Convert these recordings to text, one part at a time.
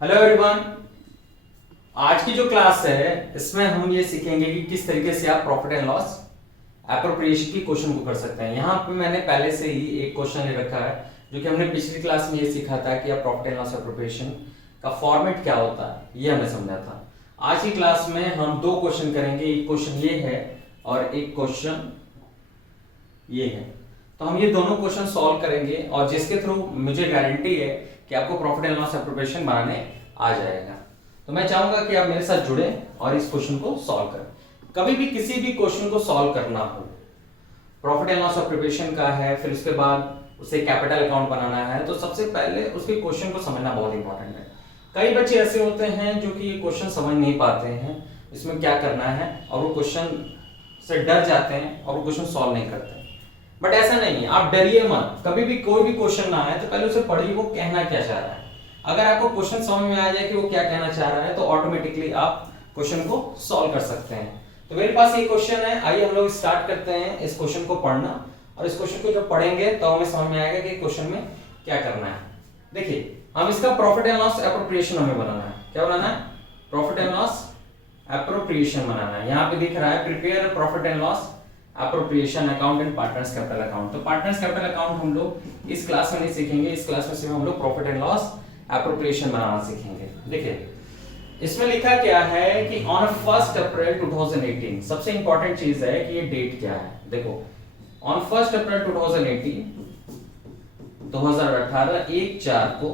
Hello everyone. आज की जो क्लास है इसमें हम ये सीखेंगे कि किस तरीके से आप प्रॉफिट एंड लॉस एप्रोप्रिएशन की क्वेश्चन को कर सकते हैं। यहाँ पे मैंने पहले से ही एक क्वेश्चन ले रखा है जो कि हमने पिछली क्लास में ये सीखा था कि आप प्रॉफिट एंड लॉस एप्रोप्रिएशन का फॉर्मेट क्या होता है ये हमने समझा था। आज की क्लास में हम दो क्वेश्चन करेंगे, एक क्वेश्चन ये है और एक क्वेश्चन ये है। तो हम ये दोनों क्वेश्चन सॉल्व करेंगे और जिसके थ्रू मुझे गारंटी है कि आपको प्रॉफिट एंड लॉस एप्रोप्रिएशन बनाने आ जाएगा। तो मैं चाहूंगा कि आप मेरे साथ जुड़े और इस क्वेश्चन को सॉल्व करें। कभी भी किसी भी क्वेश्चन को सॉल्व करना हो, प्रॉफिट एंड लॉस एप्रोप्रिएशन का है, फिर उसके बाद उसे कैपिटल अकाउंट बनाना है, तो सबसे पहले उसके क्वेश्चन को समझना बहुत इंपॉर्टेंट है। कई बच्चे ऐसे होते हैं जो कि ये क्वेश्चन समझ नहीं पाते हैं इसमें क्या करना है और वो क्वेश्चन से डर जाते हैं और वो क्वेश्चन सॉल्व नहीं करते। बट ऐसा नहीं है, आप डरिए मत। कभी भी कोई भी क्वेश्चन ना आए तो पहले उसे पढ़िए वो कहना क्या चाह रहा है। अगर आपको क्वेश्चन समझ में आ जाए कि वो क्या कहना चाह रहा है तो ऑटोमेटिकली आप क्वेश्चन को सॉल्व कर सकते हैं। तो मेरे पास ये क्वेश्चन है, आइए हम लोग स्टार्ट करते हैं इस क्वेश्चन को पढ़ना। और इस क्वेश्चन को जब पढ़ेंगे तो हमें समझ में आएगा कि क्वेश्चन में क्या करना है। देखिए, हम इसका प्रॉफिट एंड लॉस एप्रोप्रिएशन हमें बनाना है। क्या बनाना है? प्रॉफिट एंड लॉस एप्रोप्रिएशन बनाना है। यहाँ पे दिख रहा है prepare profit and loss appropriation account and partners capital account. तो पार्टनर्स कैपिटल अकाउंट हम लोग इस क्लास में नहीं सीखेंगे, इस क्लास में सिर्फ हम लोग प्रॉफिट एंड लॉस एप्रोप्रिएशन बनाना सीखेंगे। देखिए, इसमें लिखा क्या है कि ऑन 1 अप्रैल 2018, सबसे इंपॉर्टेंट चीज है कि ये डेट क्या है। देखो, ऑन 1 अप्रैल 2018 1/4 को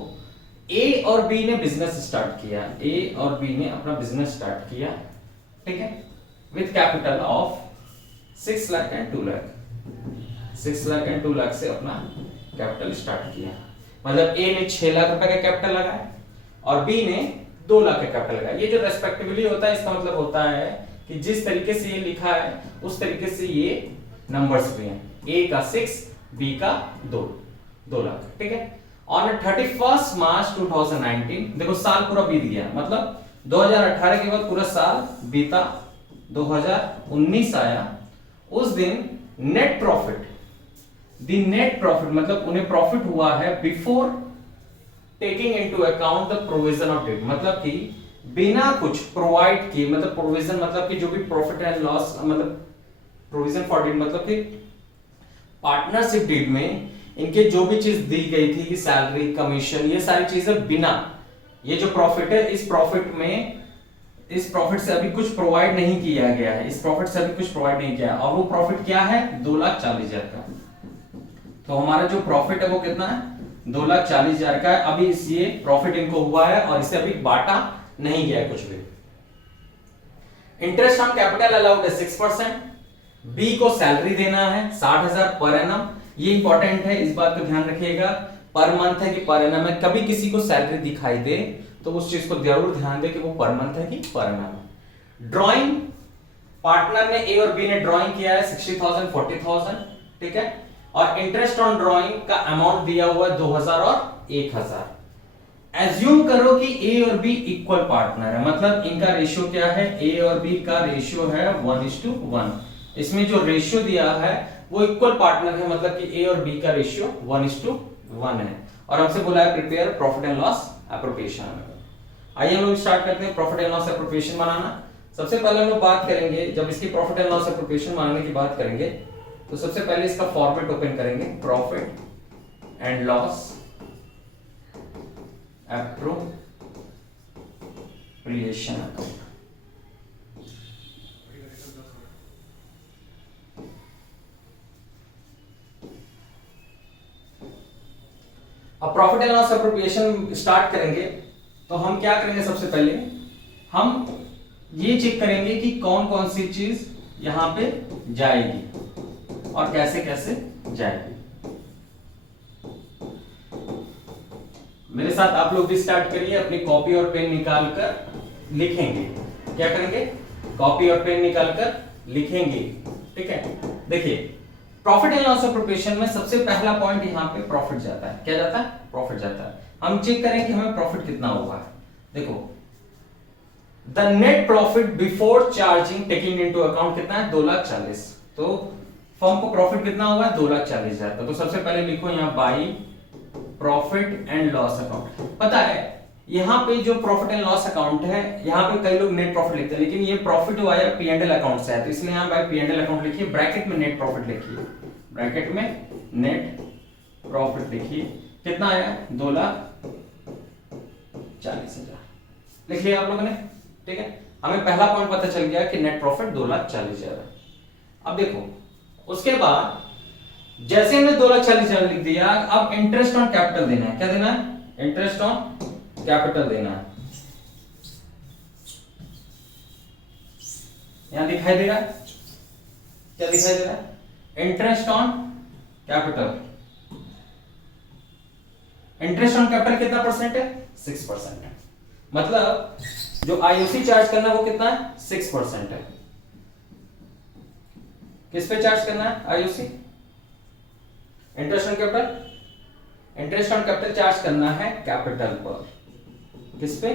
ए और बी ने बिजनेस स्टार्ट किया। ए और बी ने अपना बिजनेस स्टार्ट किया, ठीक है, with capital of 6 lakh and 2 lakh. 6 lakh and 2 lakh से अपना कैपिटल स्टार्ट किया। मतलब ए ने 6 लाख रुपए का कैपिटल लगाया और बी ने 2 लाख का कैपिटल लगाया। ये जो रेस्पेक्टिवली होता है इसका मतलब होता है कि जिस तरीके से ये लिखा है उस तरीके से ये नंबर्स भी हैं। ए का 6, बी का 2 लाख, ठीक है। ऑन 31 मार्च 2019, देखो साल पूरा बीत गया, मतलब 2018 के बाद पूरा साल बीता, 2019 आया। उस दिन नेट प्रॉफिट, नेट प्रॉफिट मतलब उन्हें प्रॉफिट हुआ है before taking into account the provision of debt, मतलब कि बिना कुछ प्रोवाइड किए, मतलब प्रोविजन मतलब कि जो भी प्रॉफिट एंड लॉस, मतलब प्रोविजन फॉर डेट मतलब कि पार्टनरशिप डीड में इनके जो भी चीज दी गई थी, सैलरी, कमीशन, ये सारी चीजें बिना, ये जो प्रॉफिट है इस प्रॉफिट से अभी कुछ प्रोवाइड नहीं किया गया है, इस प्रॉफिट से अभी कुछ प्रोवाइड नहीं किया। और वो प्रॉफिट क्या है? 2,40,000 का। तो हमारा जो प्रॉफिट है वो कितना है? 2,40,000 का है। अभी ये प्रॉफिट इनको हुआ है और इसे अभी बांटा नहीं गया है कुछ भी। इंटरेस्ट ऑन कैपिटल अलाउड है 6%। बी को सैलरी देना है 60,000 पर एनम। ये इंपॉर्टेंट है, इस बात को ध्यान रखिएगा। पर मंथ है कि पर एनम है। कभी किसी को सैलरी दिखाई दे तो उस चीज को जरूर ध्यान दे कि वो पर मंथ है कि पर एनम है। ड्राइंग, पार्टनर ने ए और बी ने ड्राइंग किया है 60,000 40,000, ठीक है। और इंटरेस्ट ऑन ड्राइंग का अमाउंट दिया हुआ है 2,000 और 1,000। एज्यूम करो कि ए और बी इक्वल पार्टनर है, मतलब इनका रेशियो क्या है? ए और बी का रेशियो है 1:1। इसमें जो रेशियो दिया है वो इक्वल पार्टनर है, मतलब कि ए और बी का रेशियो 1:1 है। और हमसे बोला है prepare profit and loss appropriation. आइए हम लोग स्टार्ट करते हैं प्रॉफिट एंड लॉस एप्रोप्रिएशन बनाना। सबसे पहले हम लोग बात करेंगे, जब इसकी प्रॉफिट एंड लॉस एप्रोप्रिएशन बनाने की बात करेंगे तो सबसे पहले इसका फॉर्मेट ओपन करेंगे, profit and loss appropriation account. अब profit and loss appropriation start करेंगे तो हम क्या करेंगे? सबसे पहले हम ये चेक करेंगे कि कौन कौन सी चीज यहां पे जाएगी और कैसे कैसे जाएगी। मेरे साथ आप लोग भी स्टार्ट करिए, अपनी कॉपी और पेन निकाल कर लिखेंगे। क्या करेंगे? कॉपी और पेन निकाल कर लिखेंगे, ठीक है। देखिए, प्रॉफिट एंड लॉस एप्रोप्रिएशन में सबसे पहला पॉइंट यहाँ पे प्रॉफिट जाता है। क्या जाता है? प्रॉफिट जाता है। हम चेक करें कि हमें प्रॉफिट कितना हुआ है। देखो, the net profit before charging taking into account कितना है? 2,40,000। तो फर्म को प्रॉफिट कितना हुआ है? 2,40,000 का। तो सबसे पहले लिखो यहाँ by profit and loss account. पता है यहाँ पे जो प्रॉफिट एंड लॉस अकाउंट है, यहाँ पे कई लोग नेट प्रॉफिट लिखते हैं, लेकिन ये प्रॉफिट हुआ है पी एंड एल अकाउंट से है, तो इसलिए यहाँ by P and L account लिखिए, ब्रैकेट में नेट प्रॉफिट लिखिए, ब्रैकेट में नेट प्रॉफिट लिखिए। कितना आया? 2,40,000 लिख लिया आप लोगों ने, ठीक है। हमें पहला पॉइंट पता चल गया कि नेट प्रॉफिट 2,40,000 है। अब देखो उसके बाद जैसे हमने 2,40,000 लिख दिया, अब इंटरेस्ट ऑन कैपिटल देना है। क्या देना है? इंटरेस्ट ऑन कैपिटल देना है। यहां दिखाई दे रहा है, क्या दिखाई दे रहा है? Interest on capital. Interest on capital कितना परसेंट है? 6% है। मतलब जो आईओसी चार्ज करना है वो कितना है? 6% है। किस पे चार्ज करना है IOC? Interest on capital. Interest on capital charge करना है कैपिटल पर। किस पे?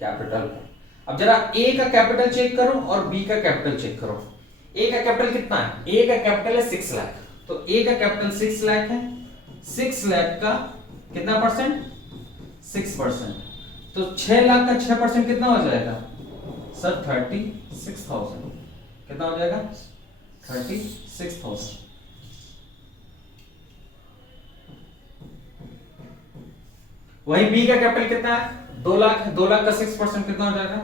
कैपिटल पर। अब जरा ए का कैपिटल चेक करो और बी का कैपिटल चेक करो। ए का कैपिटल कितना है? ए का कैपिटल है 6 लाख, तो ए का कैपिटल 6 लाख है। 6 लाख का कितना परसेंट? 6%। तो 6 लाख का 6% कितना हो जाएगा सर? 36,000। कितना हो जाएगा? 36,000। वही बी का कैपिटल कितना है? 2 लाख। 2 लाख का 6% कितना हो जाएगा?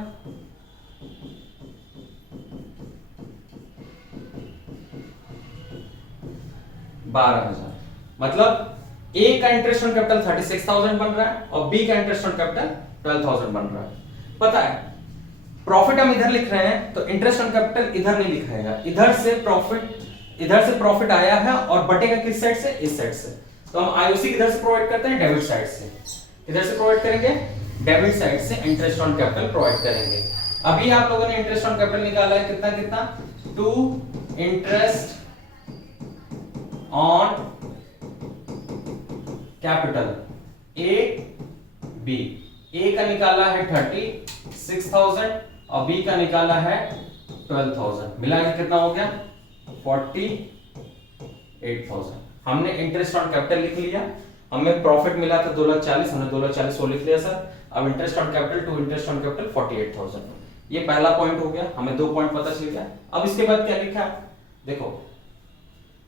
12,000। मतलब ए का इंटरेस्ट ऑन कैपिटल 36,000 बन रहा है और बी का इंटरेस्ट ऑन कैपिटल 12,000 बन रहा है। पता है प्रॉफिट हम इधर लिख रहे हैं तो इंटरेस्ट ऑन कैपिटल इधर नहीं लिखाएगा, इधर से प्रॉफिट आया है और बटेगा किस साइड से? इस साइड से। तो हम आईओसी किधर से प्रोवाइड करते हैं? डेबिट साइड से। किधर से प्रोवाइड करेंगे? डेबिट साइड से इंटरेस्ट ऑन कैपिटल प्रोवाइड करेंगे। अभी आप लोगों ने इंटरेस्ट ऑन कैपिटल निकाला है कितना कितना? Two interest on capital A B. A का निकाला है 36,000 और बी का निकाला है 12,000, मिला के कितना हो गया? 48,000। हमने इंटरेस्ट ऑन कैपिटल लिख लिया, हमें प्रॉफिट मिला था 2,40,000, हमने 2,40,000 वो लिख लिया सर। अब interest on capital to interest on capital 48,000। ये पहला पॉइंट हो गया, हमें 2 पॉइंट पता चल गया। अब इसके बाद क्या लिखा? देखो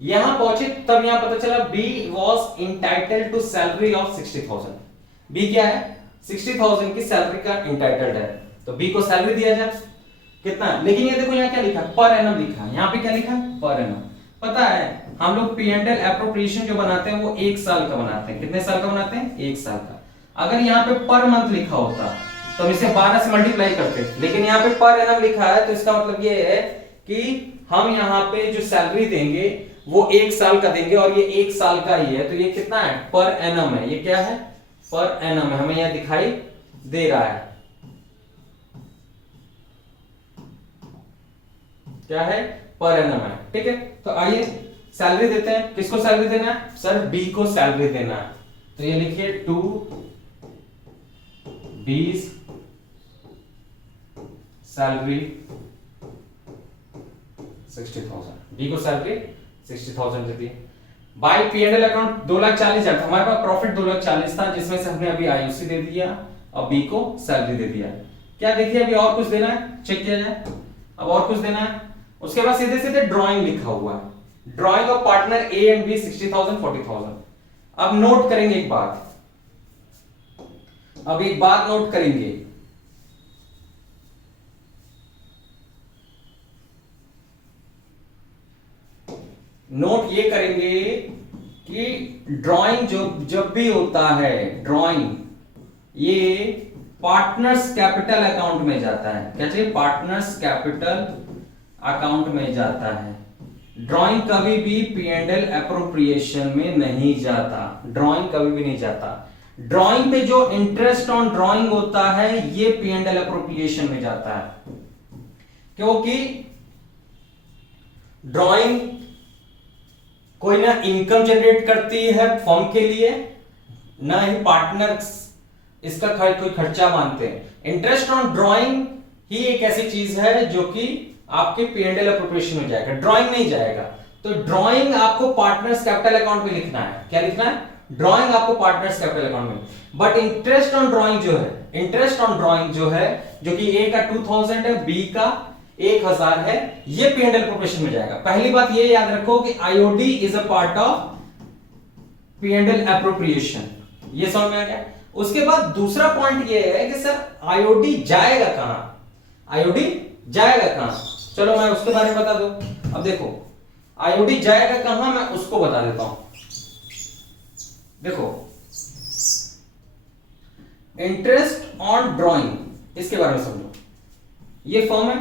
यहां पहुंचे तब यहां पता चला B was entitled to salary of 60,000। B क्या है? 60,000 की सैलरी का इंटाइटल्ड है, तो बी को सैलरी दिया जाए कितना? लेकिन ये देखो यहाँ क्या लिखा? पर एनम लिखा है। यहाँ पे क्या लिखा? Per annum. पता है हम लोग पी एंड एल एप्रोप्रिएशन जो बनाते हैं वो 1 साल का बनाते हैं। कितने साल का बनाते हैं? 1 साल का। अगर यहाँ पे पर मंथ लिखा होता तो हम इसे 12 से मल्टीप्लाई करते, लेकिन यहाँ पे पर एनम लिखा है तो इसका मतलब ये है कि हम यहाँ पे जो सैलरी देंगे वो 1 साल का देंगे और ये 1 साल का ही है, तो ये कितना है? पर एनम है। ये क्या है? पर एनम है, हमें यह दिखाई दे रहा है। क्या है? पर एनम है, ठीक है। तो आइए सैलरी देते हैं। किसको सैलरी देना है सर? बी को सैलरी देना है, तो ये लिखिए 2 बीस सैलरी 60,000। बी को सैलरी 60,000 देती है। By P and L account 2,40,000 हमारे पास प्रॉफिट 2,40,000 था, जिसमें से हमने अभी आईओसी दे दिया और बी को सैलरी दे दिया। क्या देखिए अभी और कुछ देना है? चेक किया जाए। अब और कुछ देना है। उसके बाद सीधे सीधे ड्राइंग लिखा हुआ है, drawing of partner A and B 60,000 40,000। अब नोट करेंगे एक बात, अब एक बात नोट करेंगे। नोट ये करेंगे कि ड्राइंग जो जब भी होता है, ड्राइंग ये पार्टनर्स कैपिटल अकाउंट में जाता है। क्या चाहिए? पार्टनर्स कैपिटल अकाउंट में जाता है। ड्राइंग कभी भी पी एंड एल एप्रोप्रिएशन में नहीं जाता, ड्राइंग कभी भी नहीं जाता। ड्राइंग पे जो इंटरेस्ट ऑन ड्राइंग होता है ये पी एंड एल एप्रोप्रिएशन में जाता है, क्योंकि ड्राइंग कोई ना इनकम जनरेट करती है फर्म के लिए, ना ही पार्टनर्स इसका कोई खर्चा मानते हैं। इंटरेस्ट ऑन ड्राइंग ही एक ऐसी चीज है जो कि आपके पी एंड एल एप्रोप्रिएशन में जाएगा, ड्राइंग नहीं जाएगा। तो ड्राइंग आपको पार्टनर्स कैपिटल अकाउंट में लिखना है। क्या लिखना है? ड्रॉइंग आपको पार्टनर्स कैपिटल अकाउंट में, बट इंटरेस्ट ऑन ड्रॉइंग जो है, इंटरेस्ट ऑन ड्रॉइंग जो है, जो कि ए का 2000 है, बी का 1000 है, ये P&L एप्रोप्रिएशन में जाएगा। पहली बात ये याद रखो कि IOD is a part of P&L appropriation, ये समझ में आ गया। उसके बाद दूसरा पॉइंट ये है कि सर आईओडी जाएगा कहां, आईओडी जाएगा कहां, चलो मैं उसके बारे में बता दूं। अब देखो आईओडी जाएगा कहां, मैं उसको बता देता हूं। देखो इंटरेस्ट ऑन ड्रॉइंग, इसके बारे में समझो। ये फर्म है,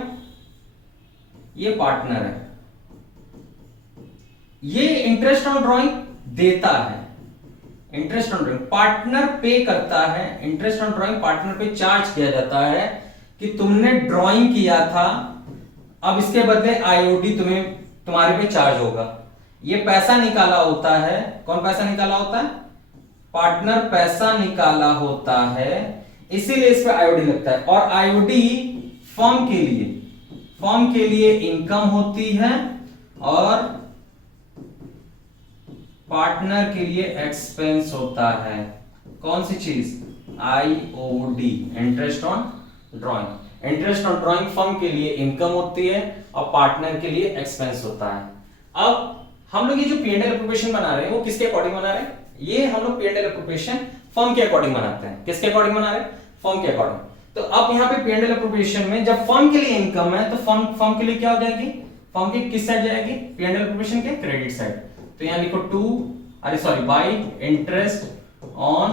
ये पार्टनर है, ये इंटरेस्ट ऑन ड्रॉइंग देता है, इंटरेस्ट ऑन ड्रॉइंग पार्टनर पे करता है, इंटरेस्ट ऑन ड्रॉइंग पार्टनर पे चार्ज किया जाता है कि तुमने ड्रॉइंग किया था, अब इसके बदले आईओडी तुम्हारे पे चार्ज होगा। ये पैसा निकाला होता है, कौन पैसा निकाला होता है, पार्टनर पैसा निकाला होता है, इसीलिए इस पे आईओडी लगता है। और आईओडी फर्म के लिए इनकम होती है और पार्टनर के लिए एक्सपेंस होता है। कौन सी चीज, IOD, interest on drawing. Interest on drawing firm के लिए इनकम होती है और पार्टनर के लिए एक्सपेंस होता है। अब हम लोग ये जो P&L एप्रोप्रिएशन बना रहे हैं वो किसके अकॉर्डिंग बना रहे हैं, ये हम लोग P&L एप्रोप्रिएशन फर्म के अकॉर्डिंग बनाते हैं। किसके अकॉर्डिंग बना रहे हैं, फर्म के अकॉर्डिंग। तो अब यहाँ पे P&L एप्रोप्रिएशन में जब फर्म के लिए इनकम है तो फर्म के लिए क्या हो जाएगी, फर्म की किस साइड जाएगी, P&L एप्रोप्रिएशन के क्रेडिट साइड। तो यहां लिखो बाय इंटरेस्ट ऑन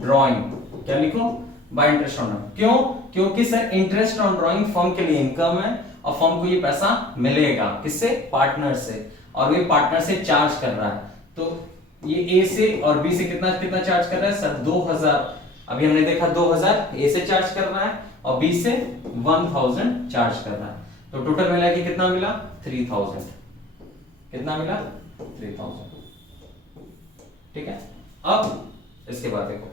ड्रॉइंग, क्या लिखो, बाय इंटरेस्ट ऑन ड्रॉइंग। क्यों, क्योंकि sir interest on drawing firm के लिए इनकम है और फर्म को ये पैसा मिलेगा किससे, पार्टनर से, और ये पार्टनर से चार्ज कर रहा है। तो ये ए से और बी से कितना कितना चार्ज कर रहा है सर, 2000, अभी हमने देखा 2000 ए से चार्ज कर रहा है और बी से 1000 चार्ज कर रहा है। तो टोटल मिला के कितना मिला, 3000, कितना मिला, 3000। ठीक है। अब इसके बाद देखो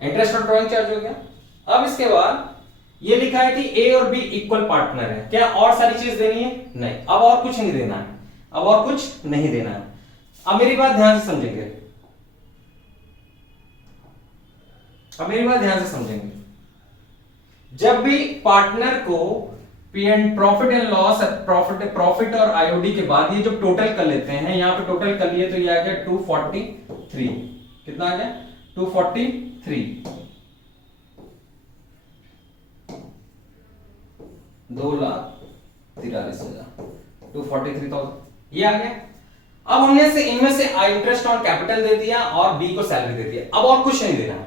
इंटरेस्ट ऑन ड्रॉइंग चार्ज हो गया। अब इसके बाद ये लिखा है कि ए और बी इक्वल पार्टनर है, क्या और सारी चीज देनी है, नहीं, अब और कुछ नहीं देना है, अब और कुछ नहीं देना है। अब मेरी बात ध्यान से समझेंगे, अब मेरी बात ध्यान से समझेंगे। जब भी पार्टनर को प्रॉफिट एंड लॉस, प्रॉफिट और आईओडी के बाद ये जब टोटल कर लेते हैं, यहां पे टोटल कर लिए तो ये आ गया 243, कितना आ गया, 243, 2,43,000, 243,000 ये आ गया। अब हमने इनमें से इंटरेस्ट ऑन कैपिटल दे दिया और बी को सैलरी दे दिया। अब और कुछ नहीं देना है,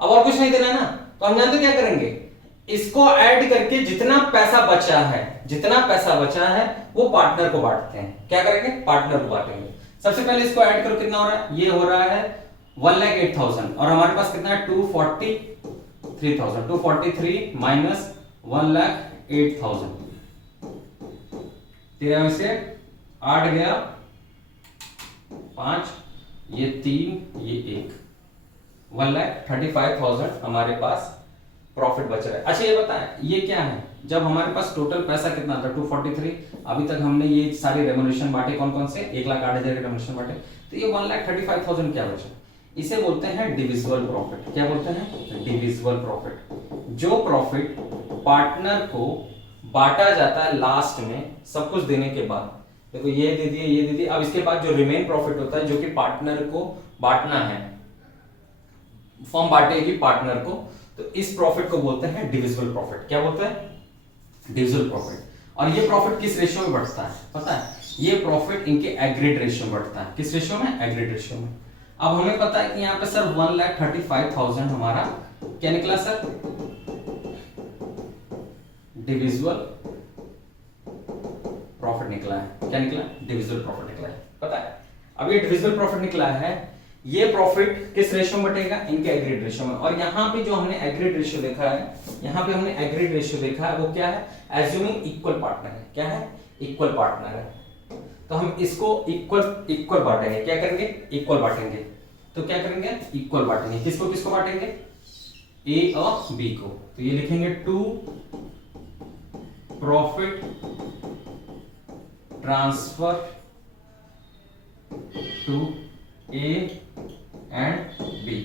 अब और कुछ नहीं देना है ना, तो हम जानते क्या करेंगे, इसको ऐड करके जितना पैसा बचा है, जितना पैसा बचा है वो पार्टनर को बांटते हैं। क्या करेंगे, पार्टनर को बांटेंगे। सबसे पहले इसको ऐड करो, कितना हो रहा है, ये हो रहा है 1,08,000 और हमारे पास कितना है 243,000, 243 माइनस 1,08,000, 13 में से 8 गया 5, ये 3, ये 1, 1,35,000 हमारे पास प्रॉफिट बच रहा है। अच्छा ये बताएं, ये क्या है, जब हमारे पास टोटल पैसा कितना था 243, अभी तक हमने ये सारे रेमुनरेशन बांटे, कौन कौन से, 1,08,000 के रेमुनरेशन बांटे, तो ये 1,35,000 क्या बचा, इसे बोलते हैं डिविजिबल प्रॉफिट। क्या बोलते हैं, डिविजिबल प्रॉफिट। जो प्रॉफिट पार्टनर को बांटा जाता है लास्ट में सब कुछ देने के बाद, देखो ये दे दिए, ये दे दिए, अब इसके बाद जो रिमेन प्रॉफिट होता है जो कि पार्टनर को बांटना है, फर्म बांटेगी पार्टनर को, तो इस प्रॉफिट को बोलते हैं डिविजिबल प्रॉफिट। क्या बोलते हैं, डिविजिबल प्रॉफिट। और ये प्रॉफिट किस रेशियो में बढ़ता है पता है, ये प्रॉफिट इनके एग्रीड रेशियो में बढ़ता है। किस रेशियो में, एग्रीड रेशियो में। अब हमें पता है कि यहाँ पे सर 1,35,000 हमारा क्या निकला सर, डिविजिबल प्रॉफिट निकला है। क्या निकला, डिविजिबल प्रॉफिट निकला है, पता है। अब ये डिविजिबल प्रॉफिट निकला है, ये प्रॉफिट किस रेशियो में बटेगा, इनके एग्रीड रेशियो में। और यहाँ पे जो हमने एग्रीड रेशियो देखा है, यहाँ पे हमने एग्रीड रेशियो देखा है वो क्या है, एज्यूमिंग इक्वल पार्टनर है। क्या है, इक्वल पार्टनर है, तो हम इसको इक्वल बांटेंगे। क्या करेंगे, इक्वल बांटेंगे। तो क्या करेंगे, इक्वल बांटेंगे। किसको किसको बांटेंगे, ए और बी को। तो ये लिखेंगे to profit transfer to A and B.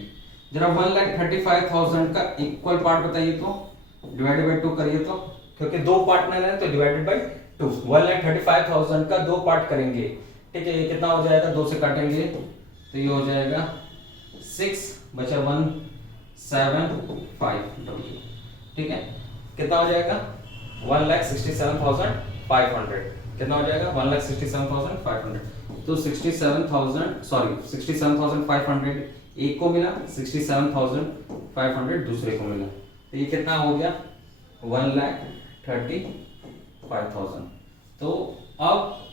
जरा 1,35,000 का इक्वल पार्ट बताइए तो, डिवाइडेड बाई 2 करिए तो, क्योंकि दो पार्टनर है तो डिवाइडेड बाई 2। 1,35,000 का दो पार्ट करेंगे, ठीक है। ये कितना हो जाएगा, 2 से काटेंगे तो ये हो जाएगा 6 बचा 175, ठीक है। कितना हो जाएगा 1,67,500, कितना हो जाएगा 1,67,500। तो 67,500 एक को मिला, 67,500 दूसरे को मिला, तो ये कितना हो गया 1,35,000। तो अब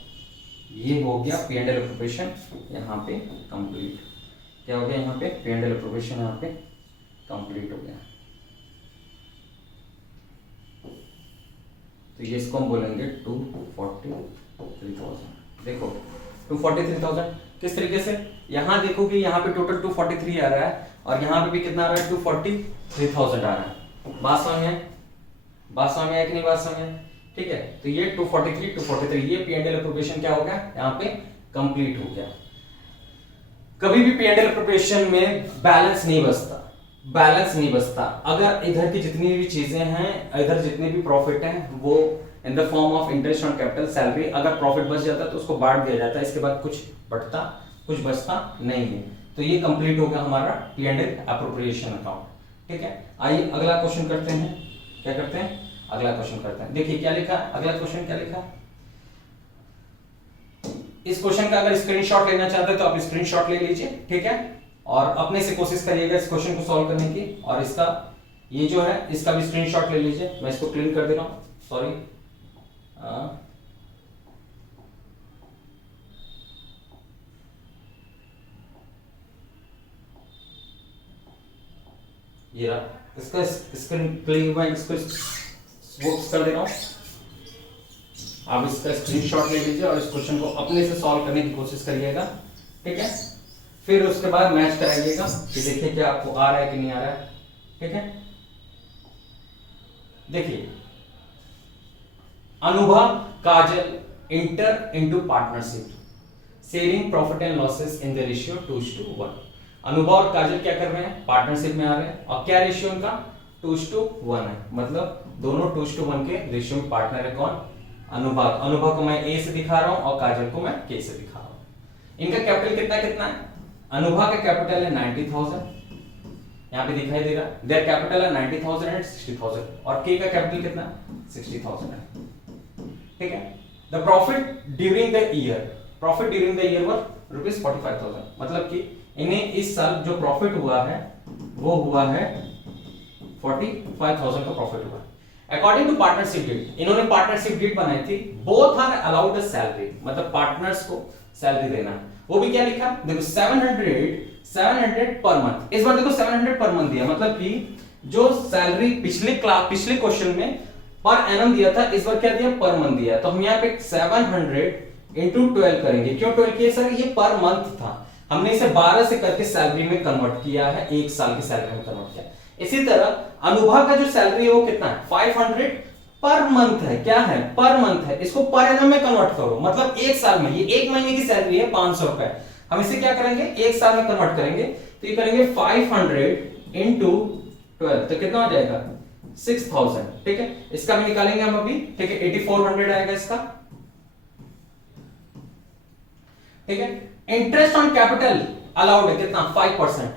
ये हो गया पी एंड एल अप्रोप्रिएशन यहाँ पे कंप्लीट। क्या हो गया यहाँ पे, पी एंड एल अप्रोप्रिएशन यहाँ पे कंप्लीट हो गया। तो ये इसको हम बोलेंगे 243,000। देखो 243,000 किस तरीके से, यहाँ देखो कि यहाँ पे टोटल 243 आ रहा है और यहाँ पे भी कितना आ रहा है 243,000 आ रहा है। बात समझ में है कि नहीं बात समझ में, ठीक है। तो ये 243 ये पी एंड एल अप्रोप्रिएशन क्या हो गया यहाँ पे कंप्लीट हो गया। कभी भी पी एंड एल अप्रोप्रिएशन में बैलेंस नहीं बचता अगर इधर की जितनी भी चीजें हैं, इधर जितने भी प्रॉफिट हैं वो in the form of interest on capital salary, अगर प्रॉफिट बच जाता है तो उसको बांट दिया जाता है, इसके बाद कुछ बचता नहीं है। तो ये कंप्लीट हो गया हमारा P and L appropriation account, ठीक है। आइए अगला क्वेश्चन करते हैं। क्या करते हैं, अगला क्वेश्चन करते हैं। देखिए क्या लिखा है, अगला क्वेश्चन क्या लिखा है। इस क्वेश्चन का अगर स्क्रीनशॉट लेना चाहते हैं तो आप स्क्रीनशॉट ले लीजिए, ठीक है, और अपने से कोशिश करिएगा इस क्वेश्चन को सॉल्व करने की। और इसका ये जो है इसका भी स्क्रीनशॉट ले लीजिए। मैं इसको क्लीन कर दे रहा हूं, सॉरी। ये रहा इसका स्क्रीन क्लीन, मैं इसको कर दे रहा हूं। आप इसका स्क्रीनशॉट ले लीजिए और इस क्वेश्चन को अपने से सॉल्व करने की कोशिश करिएगा, ठीक है। फिर उसके बाद मैच कराइएगा कि देखिए क्या आपको आ रहा है कि नहीं आ रहा है, ठीक है। देखिए Anubha Kajal enter into partnership sharing profit and losses in the ratio 2:1। Anubha और काजल क्या कर रहे हैं, पार्टनरशिप में आ रहे हैं और क्या रेशियो उनका 2:1 है, मतलब दोनों 2:1 के रेशियो में पार्टनर है। कौन, अनुभा को मैं ए से दिखा रहा हूं और काजल को मैं के से दिखा रहा हूं। इनका कैपिटल कितना है, अनुभा का कैपिटल है 90,000, यहां पे दिखाई दे रहा है। देयर कैपिटल है 90,000 एंड 60,000 और के का कैपिटल कितना 60,000 है, ठीक है। The profit during the year वर ₹45,000, मतलब कि इन्हें इस साल जो प्रॉफिट हुआ है वो हुआ है 45,000 का प्रॉफिट हुआ है। अकॉर्डिंग टू पार्टनरशिप डीड, इन्होंने पार्टनरशिप डीड बनाई थी, बोथ आर अलाउड सैलरी, मतलब पार्टनर्स को सैलरी देना। वो भी क्या लिखा, देखो 700 पर मंथ। इस बार देखो 700 पर मंथ दिया, मतलब कि जो सैलरी पिछले क्वेश्चन में पर एनम दिया था, इस बार क्या दिया पर मंथ दिया। तो हम यहाँ पे 700 इंटू 12 करेंगे। क्यों 12 किया सर, ये पर मंथ था, हमने इसे 12 से करके सैलरी में कन्वर्ट किया है, एक साल की सैलरी में कन्वर्ट किया। इसी तरह अनुभा का जो सैलरी है वो कितना है 500 पर मंथ है, क्या है पर मंथ है, इसको पर एनम में कन्वर्ट करो, मतलब एक साल में, ये एक महीने की सैलरी है 500 रुपए, हम इसे क्या करेंगे एक साल में कन्वर्ट करेंगे। तो ये करेंगे 500 इंटू 12, तो कितना हो जाएगा 6,000, ठीक है। इसका भी निकालेंगे हम अभी, ठीक है, 8400 आएगा इसका, ठीक है। इंटरेस्ट ऑन कैपिटल अलाउड है कितना 5%,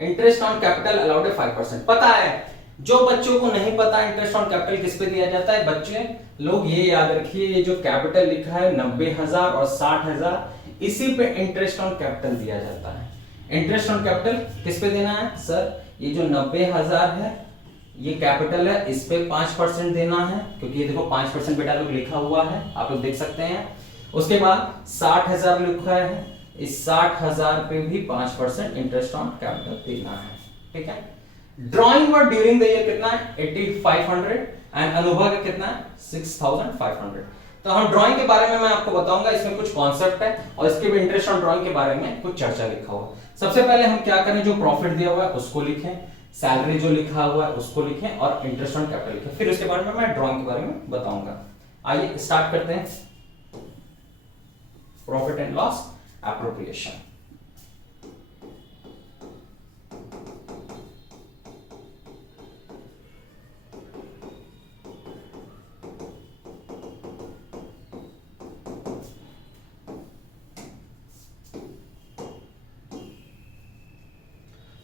इंटरेस्ट ऑन कैपिटल अलाउड है 5%। पता है, जो बच्चों को नहीं पता इंटरेस्ट ऑन कैपिटल किस पे दिया जाता है, बच्चे लोग ये याद रखिए, ये जो कैपिटल लिखा है 90,000 और 60,000, इसी पे इंटरेस्ट ऑन कैपिटल दिया जाता है। इंटरेस्ट ऑन कैपिटल किस पे देना है सर, ये जो 90,000 है ये कैपिटल है, इस पे 5% देना है, क्योंकि ये देखो 5% बेटा लोग लिखा हुआ है, आप लोग देख सकते हैं। उसके बाद 60,000 लिखा है, इस 60,000 पे भी 5% इंटरेस्ट ऑन कैपिटल देना है, ठीक है। Drawing work during the year कितना है 8500 एंड अनुभव का कितना है 6500। तो हम ड्राइंग के बारे में मैं आपको बताऊंगा, इसमें कुछ कॉन्सेप्ट है और इसके भी इंटरेस्ट ऑन ड्राइंग के बारे में कुछ चर्चा लिखा हुआ। सबसे पहले हम क्या करें, जो प्रॉफिट दिया हुआ है उसको लिखें, सैलरी जो लिखा हुआ है उसको लिखें और इंटरेस्ट ऑन कैपिटल लिखें, फिर उसके बारे में मैं ड्राइंग के बारे में बताऊंगा। आइए स्टार्ट करते हैं। Profit and loss appropriation.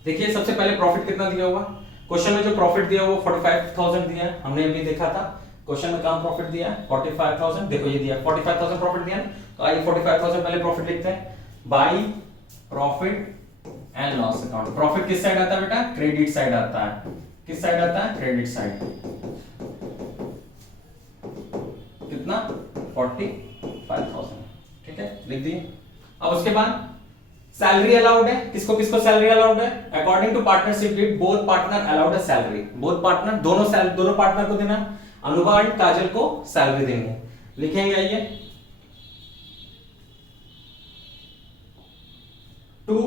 देखिए सबसे पहले प्रॉफिट कितना दिया हुआ, क्वेश्चन में जो प्रॉफिट दिया हुआ 45,000 दिया है, हमने अभी देखा था क्वेश्चन में कहां प्रॉफिट दिया है 45,000, देखो ये दिया 45,000 प्रॉफिट दिया, तो आइए 45,000 पहले प्रॉफिट लिखते हैं by profit and loss account. Profit किस साइड आता है बेटा, क्रेडिट साइड आता है, किस साइड आता है, क्रेडिट साइड। कितना 45,000, ठीक है लिख दिए। अब उसके बाद सैलरी अलाउड है, किसको किसको सैलरी अलाउड है, according to partnership deed both partner allowed है सैलरी, बोथ पार्टनर दोनों पार्टनर को देना, अनुभव एंड काजल को सैलरी देंगे, लिखेंगे आइए टू